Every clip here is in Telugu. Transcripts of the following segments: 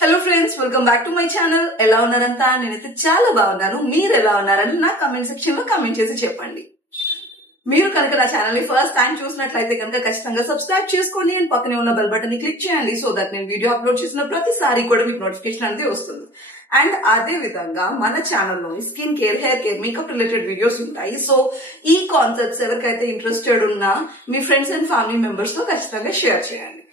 Hello friends, welcome back to my channel. ఎలా ఉన్నారంతా? నేనైతే చాలా బాగున్నాను. మీరు ఎలా ఉన్నారని నా కమెంట్ సెక్షన్ లో కమెంట్ చేసి చెప్పండి. మీరు కనుక నా ఛానల్ ని ఫస్ట్ టైం చూసినట్లయితే కనుక ఖచ్చితంగా సబ్స్క్రైబ్ చేసుకోండి అండ్ పక్కనే ఉన్న బెల్ బటన్ ని క్లిక్ చేయండి. సో దట్ నేను వీడియో అప్లోడ్ చేసిన ప్రతిసారి కూడా మీకు నోటిఫికేషన్ అనేది వస్తుంది. అండ్ అదే విధంగా మన ఛానల్లో skin care, hair care, makeup related videos ఉంటాయి. సో ఈ కాన్సెప్ట్స్ ఎవరికైతే ఇంట్రెస్టెడ్ ఉన్నా మీ ఫ్రెండ్స్ అండ్ ఫ్యామిలీ మెంబర్స్ తో ఖచ్చితంగా షేర్ చేయండి.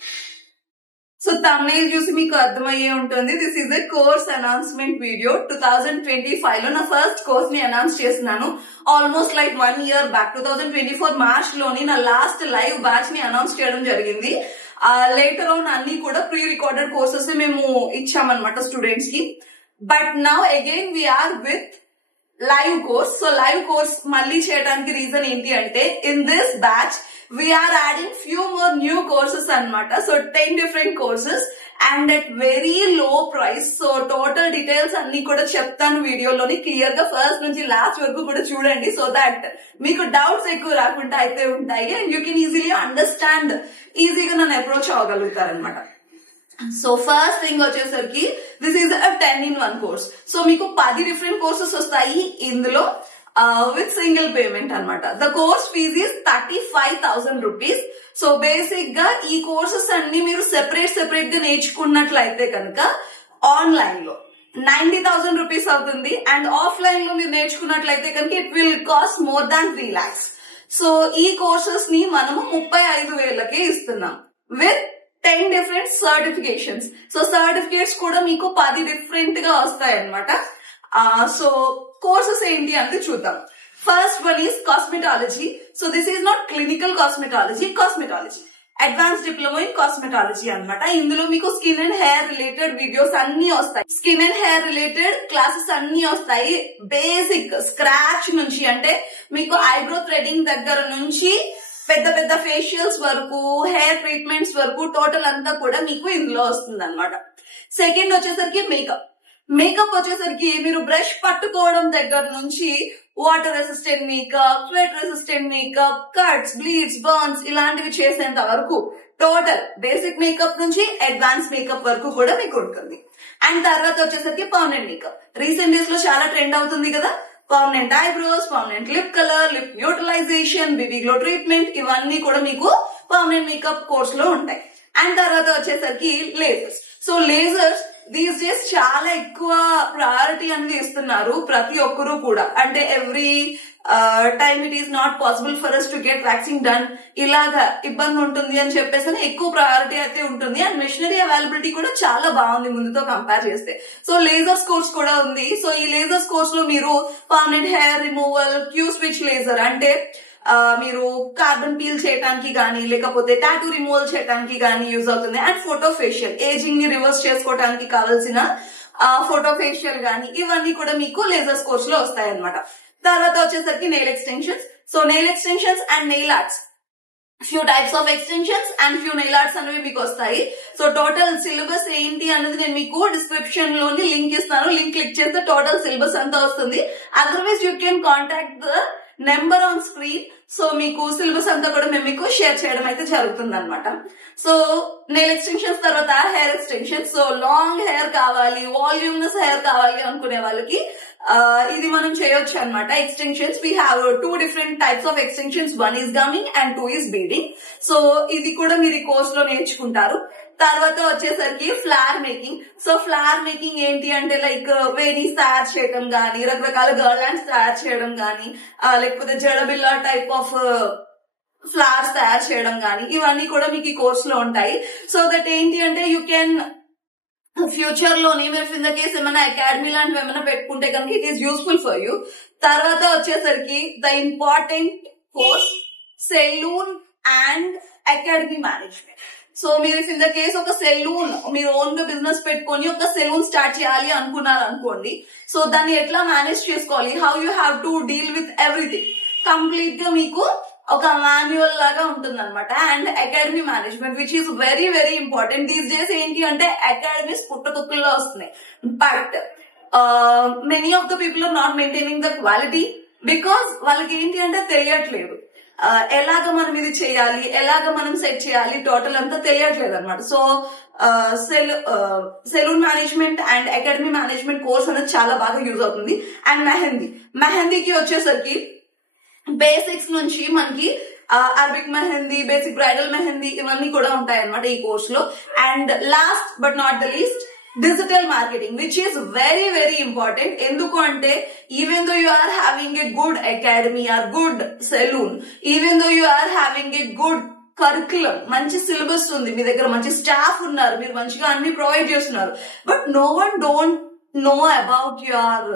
సో thumbnail చూసి మీకు అర్థమయ్యే ఉంటుంది. This is a course announcement video. 2025 లో నా ఫస్ట్ కోర్స్ ని అనౌన్స్ చేస్తున్నాను. Almost like 1 year back 2024 March లోని నా లాస్ట్ లైవ్ బ్యాచ్ ని అనౌన్స్ చేయడం జరిగింది. లేటర్ ఆన్ అన్ని కూడా ప్రీ రికార్డెడ్ కోర్సెస్ మేము ఇచ్చామన్నమాట స్టూడెంట్స్ కి. But now again we're with live course. So live course మళ్ళీ చేయడానికి రీజన్ ఏంటి అంటే, in this batch we are adding few more new courses anamata. So 10 different courses and at very low price. So total details anni kuda cheptanu video loni clear ga first nunchi last varaku kuda chudandi, so that meeku doubts ekku raakunda aithe untayi and you can easily understand, easy ga nanu approach avagalugutar anamata. So first thing vachesariki, this is a 10-in-1 course. So meeku 10 different courses vastayi indulo with single payment anamata. The course fees is 35,000 rupees. So basic ga ee courses anni meeru separate ga నేర్చుకున్నట్లయితే కనుక ఆన్లైన్ లో 90,000 rupees అవుతుంది అండ్ ఆఫ్లైన్ లో మీరు నేర్చుకున్నట్లయితే కనుక it will cost more than 3 lakhs. So ఈ కోర్సెస్ ని మనము 35,000కే ఇస్తున్నాం with 10 different certifications. So certificates కూడా మీకు 10 different గా వస్తాయి అన్నమాట. సో కోర్సెస్ ఏంటి అంటే చూద్దాం. First one is cosmetology. So this is not clinical cosmetology, advance diploma in cosmetology అన్నమాట. ఇందులో మీకు skin and hair related videos అన్ని వస్తాయి. Skin and hair related classes అన్ని వస్తాయి. బేసిక్ స్క్రాచ్ నుంచి, అంటే మీకు ఐబ్రో థ్రెడింగ్ దగ్గర నుంచి పెద్ద పెద్ద ఫేషియల్స్ వరకు, హెయిర్ ట్రీట్మెంట్స్ వరకు టోటల్ అంతా కూడా మీకు ఇందులో వస్తుంది అనమాట. సెకండ్ వచ్చేసరికి మేకప్ వచ్చేసరికి మీరు బ్రష్ పట్టుకోవడం దగ్గర నుంచి water resistant makeup, sweat resistant makeup, cuts, bleeds, burns ఇలాంటివి చేసేంత వరకు టోటల్ బేసిక్ మేకప్ నుంచి అడ్వాన్స్ మేకప్ వరకు కూడా మీకు ఉంటుంది. అండ్ తర్వాత వచ్చేసరికి పర్మనెంట్ మేకప్. రీసెంట్ డేస్ లో చాలా ట్రెండ్ అవుతుంది కదా, permanent eyebrows, permanent lip colour, lip neutralisation, baby glow treatment, ఇవన్నీ కూడా మీకు పర్మనెంట్ మేకప్ కోర్స్ లో ఉంటాయి. అండ్ తర్వాత వచ్చేసరికి lasers. So lasers these days చాలా ఎక్కువ ప్రయారిటీ అనేది ఇస్తున్నారు ప్రతి ఒక్కరూ కూడా. అంటే every time it is not possible for us to get waxing done, ఇలాగా ఇబ్బంది ఉంటుంది అని చెప్పేసి ఎక్కువ ప్రయారిటీ అయితే ఉంటుంది. అండ్ మిషనరీ అవైలబిలిటీ కూడా చాలా బాగుంది ముందుతో కంపేర్ చేస్తే. సో లేజర్స్ కోర్స్ కూడా ఉంది. సో ఈ లేజర్స్ కోర్స్ లో మీరు permanent hair removal, queue switch laser అంటే మీరు కార్బన్ పీల్ చేయడానికి గానీ లేకపోతే టాటూ రిమూవల్ చేయడానికి గానీ యూజ్ అవుతుంది. అండ్ ఫోటో ఫేషియల్, ఏజింగ్ ని రివర్స్ చేసుకోవడానికి కావాల్సిన ఫోటో ఫేషియల్ గానీ ఇవన్నీ కూడా మీకు లేజర్స్ కోర్స్ లో వస్తాయి అనమాట. తర్వాత వచ్చేసరికి nail extensions. So nail extensions and nail arts, few types of extensions and few nail arts అనేవి మీకు వస్తాయి. సో టోటల్ సిలబస్ ఏంటి అనేది నేను మీకు డిస్క్రిప్షన్ లోని లింక్ ఇస్తాను. లింక్ క్లిక్ చేస్తే టోటల్ సిలబస్ అంతా వస్తుంది. Otherwise you can contact the number on screen. So మీకు సిలబస్ అంతా కూడా మేము మీకు షేర్ చేయడం అయితే జరుగుతుంది అనమాట. సో నెయిల్ ఎక్స్టెన్షన్స్ తర్వాత hair extensions. So long hair కావాలి, వాల్యూమ్నెస్ హెయిర్ కావాలి అనుకునే వాళ్ళకి ఇది మనం చేయొచ్చు అనమాట. Extensions we have 2 different types of extensions. 1 is gumming and 2 is beading. So ఇది కూడా మీరు ఈ కోర్స్ లో నేర్చుకుంటారు. తర్వాత వచ్చేసరికి flower making. So flower making ఏంటి అంటే లైక్ వేణీస్ తయారు చేయడం గానీ, రకరకాల గర్ల్ హ్యాండ్స్ తయారు చేయడం గానీ, లేకపోతే జడబిల్లా టైప్ ఆఫ్ ఫ్లవర్స్ తయారు చేయడం గానీ ఇవన్నీ కూడా మీకు ఈ కోర్స్ లో ఉంటాయి. సో దట్ ఏంటి అంటే యూ కెన్ ఫ్యూచర్ లోని మీరు ఇన్ ద కేస్ ఏమైనా అకాడమీ లాంటివి ఏమైనా పెట్టుకుంటే కనుక it is useful for you. తర్వాత వచ్చేసరికి the important course salon and academy management. So మీరు ఇన్ ద కేస్ ఒక సెలూన్, మీరు ఓన్ గా బిజినెస్ పెట్టుకొని ఒక సెలూన్ స్టార్ట్ చేయాలి అనుకున్నారు అనుకోండి. సో దాన్ని ఎట్లా మేనేజ్ చేసుకోవాలి, how you have to deal with everything, complete గా మీకు ఒక మాన్యువల్ లాగా ఉంటుంది అనమాట. And academy management which is very very important. These days ఏంటి అంటే అకాడమీస్ పుట్టకుక్కల్లో వస్తున్నాయి. But many of the people are not maintaining the quality because వాళ్ళకి ఏంటి అంటే తెలియట్లేదు. ఎలాగ మనం ఇది చేయాలి, ఎలాగ మనం సెట్ చేయాలి టోటల్ అంతా తెలియట్లేదు అనమాట. So salon management and academy management course అనేది చాలా బాగా యూజ్ అవుతుంది. అండ్ మెహందీకి వచ్చేసరికి బేసిక్స్ నుంచి మనకి Arabic mehndi, basic bridal mehndi ఇవన్నీ కూడా ఉంటాయి అనమాట ఈ కోర్స్ లో. And last but not the least, digital marketing, which is very very important. ఎందుకు అంటే even though you are having a good academy or good salon, even though you are having a good curriculum, మంచి సిలబస్ ఉంది మీ దగ్గర, మంచి స్టాఫ్ ఉన్నారు, మీరు మంచిగా అన్ని ప్రొవైడ్ చేస్తున్నారు, but no one don't know about your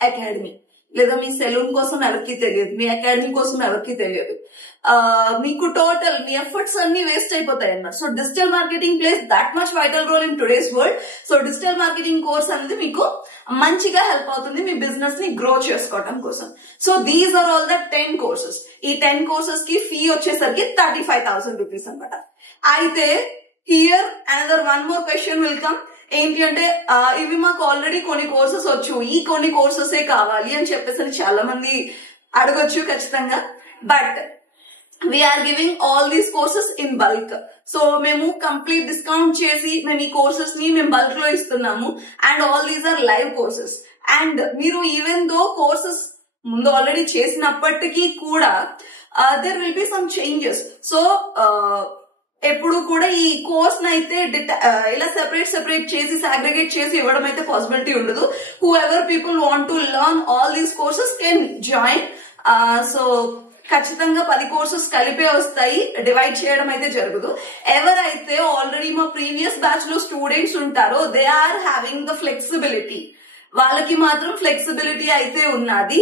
academy, లేదా మీ సెలూన్ కోసం ఎవరికి తెలియదు, మీ అకాడమీ కోసం ఎవరికి తెలియదు, మీకు టోటల్ మీ ఎఫర్ట్స్ అన్ని వేస్ట్ అయిపోతాయి అన్నమాట. So digital marketing plays that much vital role in today's world. So digital marketing course అనేది మీకు మంచిగా హెల్ప్ అవుతుంది మీ బిజినెస్ ని గ్రో చేసుకోవడం కోసం. So these are all the 10 courses. ఈ 10 కోర్సెస్ కి ఫీ వచ్చేసరికి 35,000 రూపీస్ అనమాట. అయితే here another one more question will come. ఏంటి అంటే ఇవి మాకు ఆల్రెడీ కొన్ని కోర్సెస్ వచ్చు, ఈ కొన్ని కోర్సెస్ కావాలి అని చెప్పేసి చాలా మంది అడగొచ్చు ఖచ్చితంగా. But we're giving all these courses in bulk. So మేము కంప్లీట్ డిస్కౌంట్ చేసి మేము ఈ కోర్సెస్ ని మేము బల్క్ లో ఇస్తున్నాము. And all these are live courses. And మీరు ఈవెన్ దో కోర్సెస్ ముందు ఆల్రెడీ చేసినప్పటికీ కూడా there will be some changes. So ఎప్పుడు కూడా ఈ కోర్స్ నైతే ఇలా సెపరేట్ చేసి సాగ్రిగేట్ చేసి ఇవ్వడం అయితే పాసిబిలిటీ ఉండదు. Who ever people want to learn all these courses can join. So ఖచ్చితంగా 10 కోర్సెస్ కలిపే వస్తాయి, డివైడ్ చేయడం అయితే జరగదు. ఎవరైతే ఆల్రెడీ మా ప్రీవియస్ బ్యాచ్ లో స్టూడెంట్స్ ఉంటారో they are having the flexibility, వాళ్ళకి మాత్రం ఫ్లెక్సిబిలిటీ అయితే ఉన్నది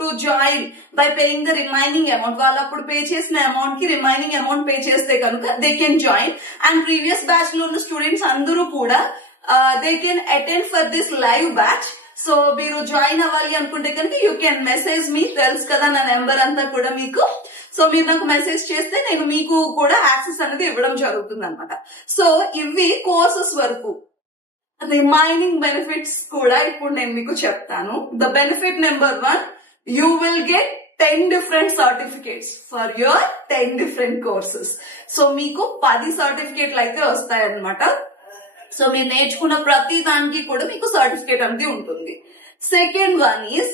to join by paying the remaining amount. వాళ్ళు అప్పుడు పే చేసిన అమౌంట్ కి రిమైనింగ్ అమౌంట్ పే చేస్తే కనుక they can join. And previous batch లో ఉన్న స్టూడెంట్స్ అందరూ కూడా they can attend for this live batch. So మీరు జాయిన్ అవ్వాలి అనుకుంటే కనుక యూ కెన్ మెసేజ్ మీ, తెలుసు కదా నా నెంబర్ అంతా కూడా మీకు. సో మీరు నాకు మెసేజ్ చేస్తే నేను మీకు కూడా యాక్సెస్ అనేది ఇవ్వడం జరుగుతుంది అనమాట. సో ఇవి కోర్సెస్ వరకు. రిమైనింగ్ బెనిఫిట్స్ కూడా ఇప్పుడు నేను మీకు చెప్తాను. The benefit number 1, you will get 10 different certificates for your 10 different courses. So మీకు 10 సర్టిఫికేట్లు అయితే వస్తాయన్నమాట. సో మీరు నేర్చుకున్న ప్రతి దానికి కూడా మీకు సర్టిఫికేట్ అనేది ఉంటుంది. Second one is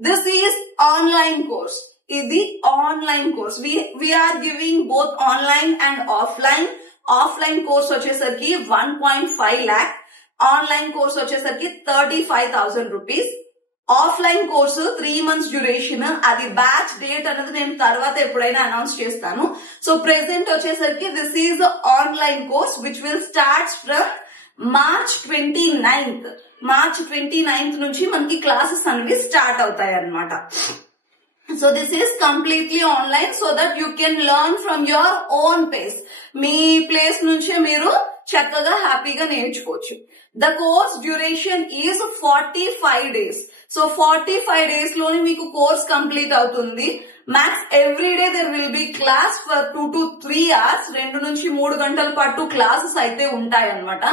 this is online course. ఇది online course. We are giving both online and offline. Offline course వచ్చేసరికి 1.5 lakh, ఆన్లైన్ కోర్స్ వచ్చేసరికి 35,000 rupees. Offline course 3 months duration. అది బ్యాచ్ డేట్ అనేది నేను తర్వాత ఎప్పుడైనా అనౌన్స్ చేస్తాను. సో ప్రెసెంట్ వచ్చేసరికి this is online course which will start from March 29th. March 29th నుంచి మనకి క్లాసెస్ అనేవి స్టార్ట్ అవుతాయి అన్నమాట. So this is completely online so that you can learn from your own face. Me place నుంచే మీరు చక్కగా హ్యాపీగా నేర్చుకోవచ్చు. The course duration is 45 days. So 45 days లోని మీకు కోర్స్ కంప్లీట్ అవుతుంది. Max every day there will be class for 2 to 3 hours. 2 నుంచి 3 గంటల పాటు క్లాసెస్ అయితే ఉంటాయి అన్నమాట.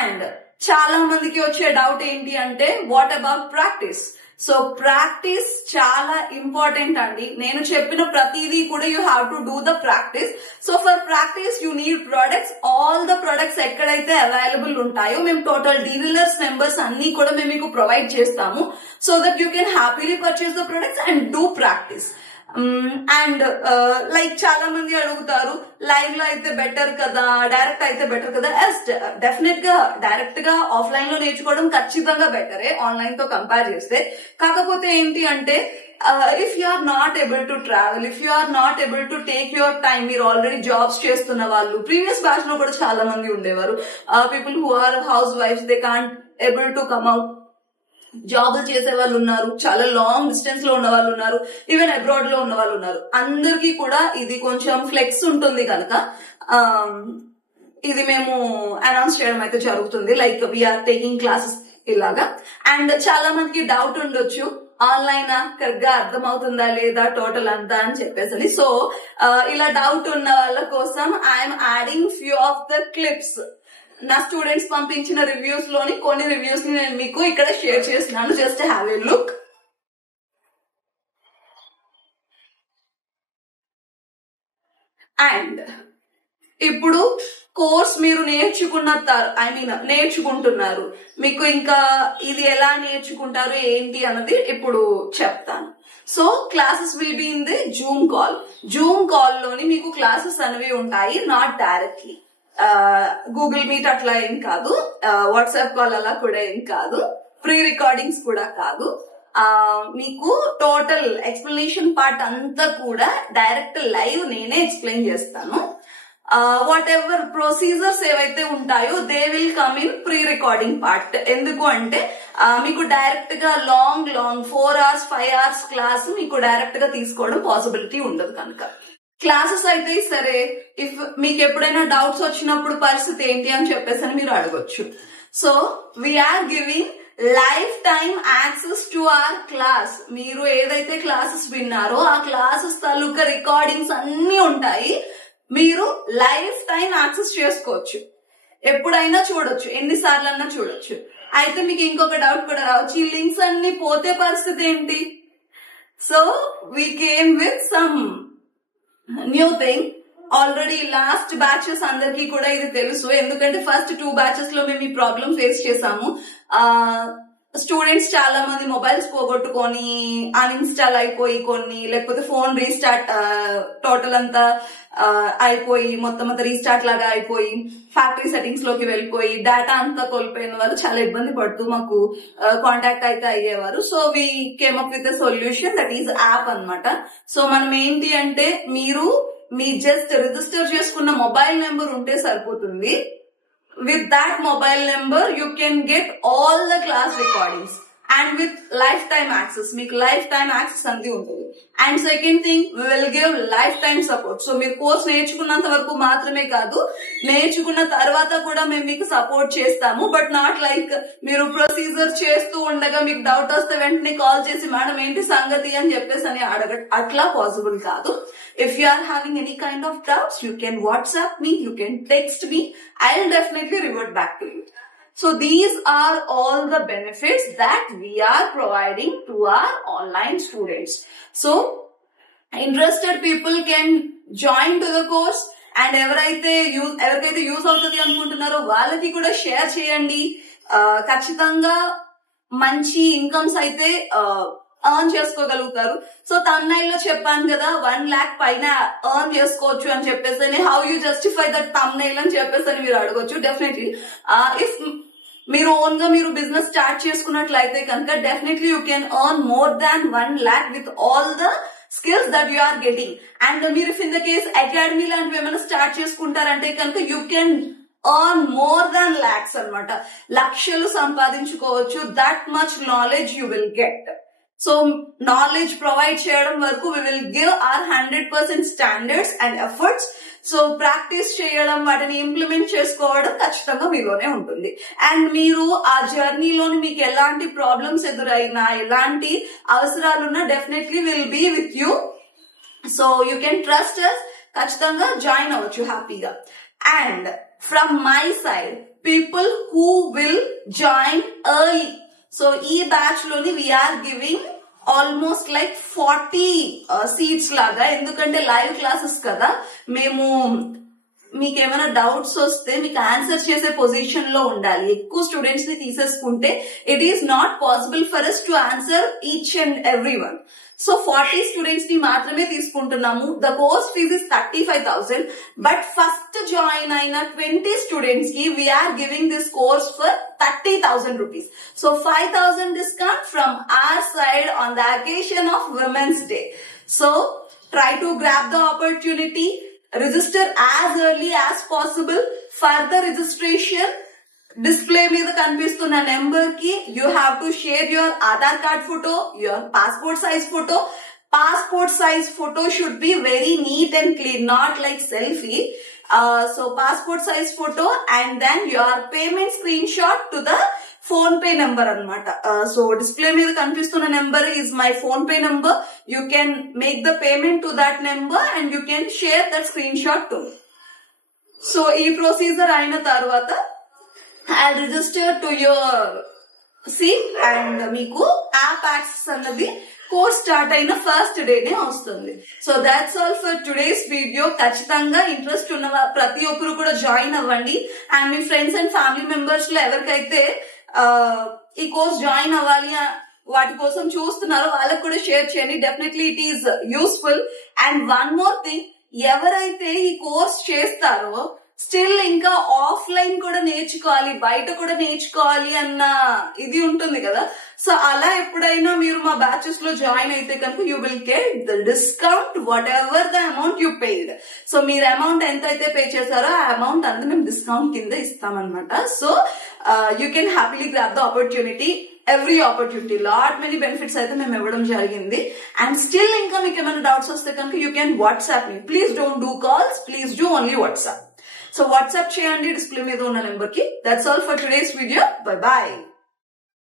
అండ్ చాలా మందికి వచ్చే డౌట్ ఏంటి అంటే what about practice. So practice చాలా ఇంపార్టెంట్ అండి. నేను చెప్పిన ప్రతిదీ కూడా you have to do the practice. So for practice you need products. All the products ఎక్కడైతే అవైలబుల్ ఉంటాయో మేము టోటల్ డీలర్స్ నెంబర్స్ అన్ని కూడా మేము మీకు ప్రొవైడ్ చేస్తాము so that you can happily purchase the products and do practice. And like చాలా మంది అడుగుతారు లైవ్ లో అయితే బెటర్ కదా, డైరెక్ట్ అయితే బెటర్ కదా. డెఫినెట్ గా డైరెక్ట్ గా ఆఫ్లైన్ లో నేర్చుకోవడం ఖచ్చితంగా బెటరే ఆన్లైన్ తో కంపేర్ చేస్తే. కాకపోతే ఏంటి అంటే if you are not able to travel, if you are not able to take your time, మీరు ఆల్రెడీ జాబ్స్ చేస్తున్న వాళ్ళు, ప్రీవియస్ బ్యాచ్ లో కూడా చాలా మంది ఉండేవారు, పీపుల్ హూ ఆర్ హౌస్ వైఫ్స్, they can't able to come out. జాబులు చేసే వాళ్ళు ఉన్నారు, చాలా లాంగ్ డిస్టెన్స్ లో ఉన్న వాళ్ళు ఉన్నారు, ఈవెన్ అబ్రాడ్ లో ఉన్న వాళ్ళు ఉన్నారు. అందరికీ కూడా ఇది కొంచెం ఫ్లెక్స్ ఉంటుంది కనుక ఇది మేము అనౌన్స్ చేయడం అయితే జరుగుతుంది. లైక్ వీఆర్ టేకింగ్ క్లాసెస్ ఇలాగా. అండ్ చాలా మందికి డౌట్ ఉండొచ్చు ఆన్లైన్ కరెక్ట్ గా అర్థమవుతుందా లేదా టోటల్ అంతా అని చెప్పేసి. సో ఇలా డౌట్ ఉన్న వాళ్ళ కోసం I'm adding few of the clips. నా స్టూడెంట్స్ పంపించిన రివ్యూస్ లోని కొన్ని రివ్యూస్ ని నేను మీకు ఇక్కడ షేర్ చేస్తున్నాను. Just have a look. And ఇప్పుడు కోర్స్ మీరు నేర్చుకుంటున్నారు. మీకు ఇంకా ఇది ఎలా నేర్చుకుంటారు ఏంటి అన్నది ఇప్పుడు చెప్తాను. So classes will be in the Zoom call లోని మీకు క్లాసెస్ అనేవి ఉంటాయి, నాట్ డైరెక్ట్లీ గూగుల్ మీట్ అట్లా ఏం కాదు, వాట్సాప్ కాల్ అలా కూడా ఏం కాదు, ప్రీ రికార్డింగ్స్ కూడా కాదు. మీకు టోటల్ ఎక్స్ప్లెనేషన్ పార్ట్ అంతా కూడా డైరెక్ట్ లైవ్ నేనే ఎక్స్ప్లెయిన్ చేస్తాను. వాట్ ఎవర్ ప్రొసీజర్స్ ఏవైతే ఉంటాయో they will come in pre recording part. ఎందుకు అంటే మీకు డైరెక్ట్ గా లాంగ్ 4 hours 5 hours క్లాస్ మీకు డైరెక్ట్ గా తీసుకోవడం పాసిబిలిటీ ఉండదు కనుక. క్లాసెస్ అయితే సరే, ఇఫ్ మీకు ఎప్పుడైనా డౌట్స్ వచ్చినప్పుడు పరిస్థితి ఏంటి అని చెప్పేసి మీరు అడగొచ్చు. So we're giving lifetime access to our class. మీరు ఏదైతే క్లాసెస్ విన్నారో ఆ క్లాసెస్ తాలూకా రికార్డింగ్స్ అన్ని ఉంటాయి, మీరు లైఫ్ టైం యాక్సెస్ చేసుకోవచ్చు, ఎప్పుడైనా చూడొచ్చు, ఎన్నిసార్లు అన్నా చూడొచ్చు. అయితే మీకు ఇంకొక డౌట్ కూడా రావచ్చు, ఈ లింక్స్ అన్ని పోతే పరిస్థితి ఏంటి? So we came with some new thing. Already last batches అందరికీ కూడా ఇది తెలుసు, ఎందుకంటే ఫస్ట్ 2 batches లో మేము ఈ ప్రాబ్లం ఫేస్ చేసాము. స్టూడెంట్స్ చాలా మంది మొబైల్స్ పోగొట్టుకొని అన్ఇన్స్టాల్ అయిపోయి కొన్ని, లేకపోతే ఫోన్ రీస్టార్ట్ టోటల్ అంతా అయిపోయి మొత్తం అంతా రీస్టార్ట్ లాగా అయిపోయి ఫ్యాక్టరీ సెట్టింగ్స్ లోకి వెళ్ళిపోయి డేటా అంతా కోల్పోయిన వాళ్ళు చాలా ఇబ్బంది పడుతూ మాకు కాంటాక్ట్ అయితే అయ్యేవారు. So we came up with a solution, that is app అన్నమాట. సో మనం ఏంటి అంటే మీరు మీ జస్ట్ రిజిస్టర్ చేసుకున్న మొబైల్ నెంబర్ ఉంటే సరిపోతుంది. With that mobile number, you can get all the class recordings and with lifetime access. మీకు lifetime access అంది ఉంటుంది. And second thing, we will give lifetime support. So మీరు కోర్స్ నేర్చుకున్నంత వరకు మాత్రమే కాదు, నేర్చుకున్న తర్వాత కూడా మేము మీకు సపోర్ట్ చేస్తాము. బట్ నాట్ లైక్ మీరు ప్రొసీజర్ చేస్తూ ఉండగా మీకు డౌట్ వస్తే వెంటనే కాల్ చేసి మేడం ఏంటి సంగతి అని చెప్పేసి అని అట్లా పాసిబుల్ కాదు. If you are having any kind of doubts, you can WhatsApp me, you can text me. I'll definitely revert back to you. So these are all the benefits that we are providing to our online students. So interested people can join to the course and ఎవరికైతే యూజ్ అవుతుంది అనుకుంటున్నారో వాళ్ళకి కూడా షేర్ చేయండి. ఖచ్చితంగా మంచి ఇన్కమ్స్ అయితే ఎర్న్ చేసుకోగలుగుతారు. సో thumbnail లో చెప్పాను కదా 1 lakh పైన ఎర్న్ చేసుకోవచ్చు అని చెప్పేసి, how you justify that thumbnail అని చెప్పేసి మీరు అడగొచ్చు. డెఫినెట్లీ ఇఫ్ మీరు ఓన్ గా మీరు బిజినెస్ స్టార్ట్ చేసుకున్నట్లయితే కనుక definitely you can earn more than 1 lakh with all the skills that you are getting. And మీరు if in the case academy లాంటివి ఏమైనా స్టార్ట్ చేసుకుంటారంటే కనుక you can earn more than lakhs అన్నమాట. లక్షలు సంపాదించుకోవచ్చు. That much knowledge you will get. So knowledge provide చేయడం వరకు we will give our 100% standards and efforts. So practice చేయడం, వాటిని ఇంప్లిమెంట్ చేసుకోవడం ఖచ్చితంగా మీలోనే ఉంటుంది. అండ్ మీరు ఆ జర్నీలోని మీకు ఎలాంటి ప్రాబ్లమ్స్ ఎదురైనా, ఎలాంటి అవసరాలున్నా definitely will be with you. So you can trust us. ఖచ్చితంగా జాయిన్ అవ్వచ్చు హ్యాపీగా. And from my side, people who will join early. So ఈ బ్యాచ్ లోని we are giving almost like 40 seats లాగా. ఎందుకంటే లైవ్ క్లాసెస్ కదా, మేము మీకు ఏమైనా డౌట్స్ వస్తే మీకు ఆన్సర్ చేసే పొజిషన్ లో ఉండాలి. ఎక్కువ స్టూడెంట్స్ ని తీసేసుకుంటే it is not possible for us to answer each and every one. So 40 students ని మాత్రమే తీసుకుంటున్నాము. The course fees is 35,000. But first join అయిన 20 స్టూడెంట్స్ కి we're giving this course for 30,000 rupees. So 5,000 discount from our side on the occasion of Women's Day. So try to grab the opportunity. Register as early as possible. Further registration, display మీద కనిపిస్తున్న నెంబర్ కి you have to share your Aadhaar card photo, your passport size photo. Passport size photo should be very neat and clean, not like selfie. So passport size photo and then your payment screenshot to the PhonePe number అనమాట. సో డిస్ప్లే మీద కనిపిస్తున్న number is my PhonePe number. You can make the payment to that number and you can share that screen shot to. So ఈ ప్రొసీజర్ అయిన తర్వాత I'll register to your seat and మీకు యాప్ యాక్సెస్ అన్నది కోర్స్ స్టార్ట్ అయిన ఫస్ట్ డేనే వస్తుంది. So that's all for today's video. ఖచ్చితంగా ఇంట్రెస్ట్ ఉన్న ప్రతి ఒక్కరు కూడా జాయిన్ అవ్వండి. And me friends and family members లో ఎవరికైతే ఈ కోర్స్ జాయిన్ అవ్వాలి వాటి కోసం చూస్తున్నారో వాళ్ళకు కూడా షేర్ చేయండి. Definitely it is useful. And one more thing, ఎవరైతే ఈ కోర్స్ చేస్తారో స్టిల్ ఇంకా ఆఫ్లైన్ కూడా నేర్చుకోవాలి, బయట కూడా నేర్చుకోవాలి అన్న ఇది ఉంటుంది కదా. సో అలా ఎప్పుడైనా మీరు మా బ్యాచెస్ లో జాయిన్ అయితే కనుక you will get the discount what ever the amount you paid. So మీరు అమౌంట్ ఎంత అయితే పే చేశారో ఆ అమౌంట్ అంతా మేము డిస్కౌంట్ కింద ఇస్తామన్నమాట. So you can happily grab the opportunity. Every opportunity, lot many benefits అయితే మేము ఇవ్వడం జరిగింది. అండ్ స్టిల్ ఇంకా మీకు ఏమైనా డౌట్స్ వస్తే కనుక you can WhatsApp me. Please don't do calls, please do only WhatsApp. So WhatsApp చేయండి డిస్ప్లే మీద ఉన్న నెంబర్ కి. That's all for today's video. Bye bye.